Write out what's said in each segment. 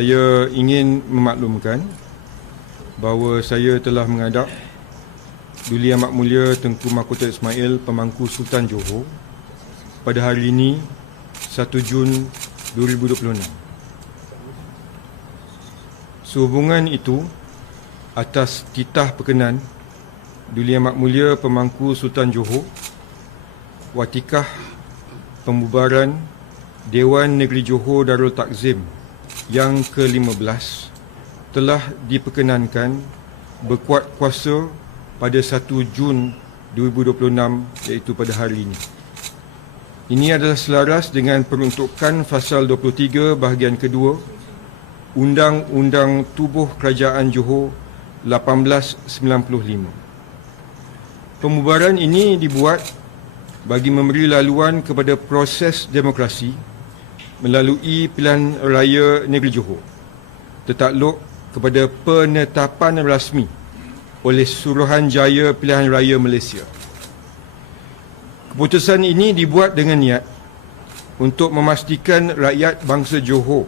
Saya ingin memaklumkan bahawa saya telah menghadap Duli Amat Mulia Tengku Mahkota Ismail, Pemangku Sultan Johor pada hari ini 1 Jun 2026. Sehubungan itu, atas titah perkenan Duli Amat Mulia Pemangku Sultan Johor, watikah pembubaran Dewan Negeri Johor Darul Takzim yang ke-15 telah diperkenankan berkuat kuasa pada 1 Jun 2026, iaitu pada hari ini. Ini adalah selaras dengan peruntukan Fasal 23 bahagian kedua Undang-Undang Tubuh Kerajaan Johor 1895. Pembubaran ini dibuat bagi memberi laluan kepada proses demokrasi melalui pilihan raya negeri Johor, tertakluk kepada penetapan rasmi oleh Suruhanjaya Pilihan Raya Malaysia. Keputusan ini dibuat dengan niat untuk memastikan rakyat bangsa Johor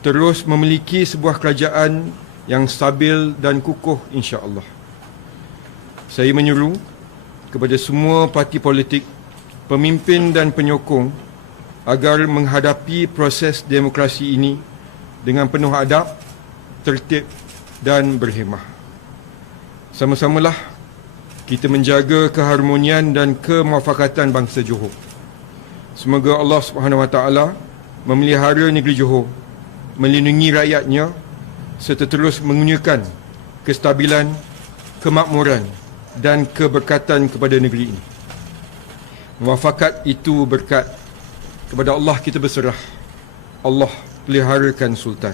terus memiliki sebuah kerajaan yang stabil dan kukuh, insya-Allah. Saya menyuruh kepada semua parti politik, pemimpin dan penyokong agar menghadapi proses demokrasi ini dengan penuh adab, tertib dan berhemah. Sama-samalah kita menjaga keharmonian dan kemuafakatan bangsa Johor. Semoga Allah Subhanahu Wa Taala memelihara negeri Johor, melindungi rakyatnya serta terus mengurniakan kestabilan, kemakmuran dan keberkatan kepada negeri ini. Muafakat itu berkat kepada Allah kita berserah. Allah peliharakan Sultan.